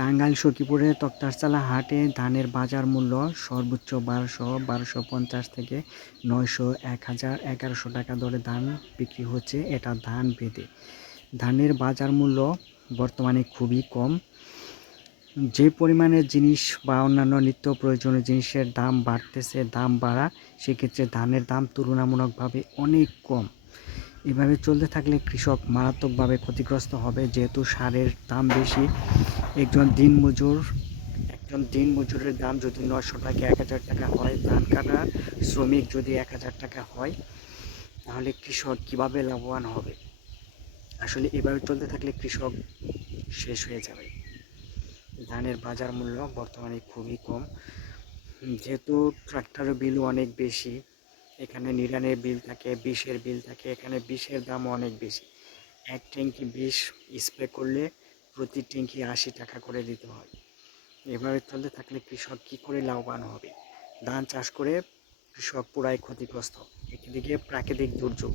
টাঙ্গাইল সখীপুরের তক্তারচালা হাটে ধানের বাজার মূল্য সর্বোচ্চ ১২৫০ থেকে ৯০০, ১,০০০, ১১০০ টাকা দরে ধান বিক্রি হচ্ছে। এটা ধান ভেদে। ধানের বাজার মূল্য বর্তমানে খুবই কম। যে পরিমাণে জিনিস বা অন্যান্য নিত্য প্রয়োজনীয় জিনিসের দাম বাড়তেছে, দাম বাড়া, সেক্ষেত্রে ধানের দাম তুলনামূলকভাবে অনেক কম। এভাবে চলতে থাকলে কৃষক মারাত্মকভাবে ক্ষতিগ্রস্ত হবে, যেহেতু সারের দাম বেশি। একজন দিনমজুরের দাম যদি ৯০০ টাকা ১,০০০ টাকা হয়, ধান কাটা শ্রমিক যদি ১,০০০ টাকা হয়, তাহলে কৃষক কিভাবে লাভবান হবে? আসলে এভাবে চলতে থাকলে কৃষক শেষ হয়ে যাবে। ধানের বাজার মূল্য বর্তমানে খুবই কম, যেহেতু ট্রাক্টরের বিলও অনেক বেশি। এখানে নিড়ানের বিল থাকে, বিষের বিল থাকে। এখানে বিষের দামও অনেক বেশি। এক ট্যাঙ্কি বিষ স্প্রে করলে প্রতি ট্যাঙ্কি ৮০ টাকা করে দিতে হয়। এভাবে চলতে থাকলে কৃষক কী করে লাভবান হবে? ধান চাষ করে কৃষক পুরাই ক্ষতিগ্রস্ত। একদিকে প্রাকৃতিক দুর্যোগ।